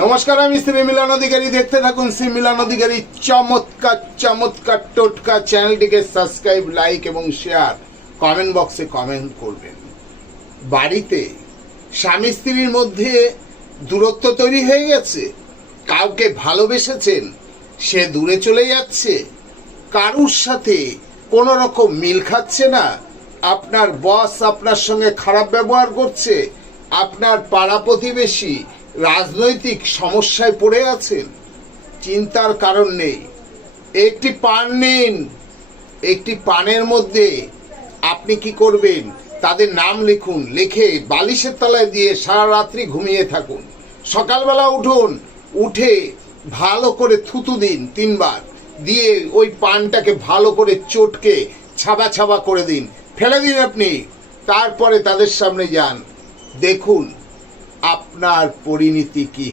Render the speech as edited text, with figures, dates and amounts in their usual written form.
নমস্কার, আমি শ্রী মিলন অধিকারী। দেখতে থাকুন শ্রী মিলন অধিকারী চমৎকার চমৎকার টোটকা। চ্যানেলটিকে সাবস্ক্রাইব, লাইক এবং শেয়ার, কমেন্ট বক্সে কমেন্ট করবেন। বাড়িতে স্বামী স্ত্রীর মধ্যে দূরত্ব তৈরি হয়ে গেছে, কাউকে ভালোবেসেছেন, সে দূরে চলে যাচ্ছে, কারুর সাথে কোনো রকম মিল খাচ্ছে না, আপনার বস আপনার সঙ্গে খারাপ ব্যবহার করছে, আপনার পাড়া প্রতিবেশী রাজনৈতিক সমস্যায় পড়ে আছেন, চিন্তার কারণ নেই। একটি পান নিন, একটি পানের মধ্যে আপনি কি করবেন, তাদের নাম লিখুন, লিখে বালিশের তলায় দিয়ে সারা রাত্রি ঘুমিয়ে থাকুন। সকালবেলা উঠুন, উঠে ভালো করে থুতু দিন 3 বার, দিয়ে ওই পানটাকে ভালো করে চটকে ছাবা ছাবা করে দিন, ফেলে দিন আপনি। তারপরে তাদের সামনে যান, দেখুন আপনার পরিণতি কি।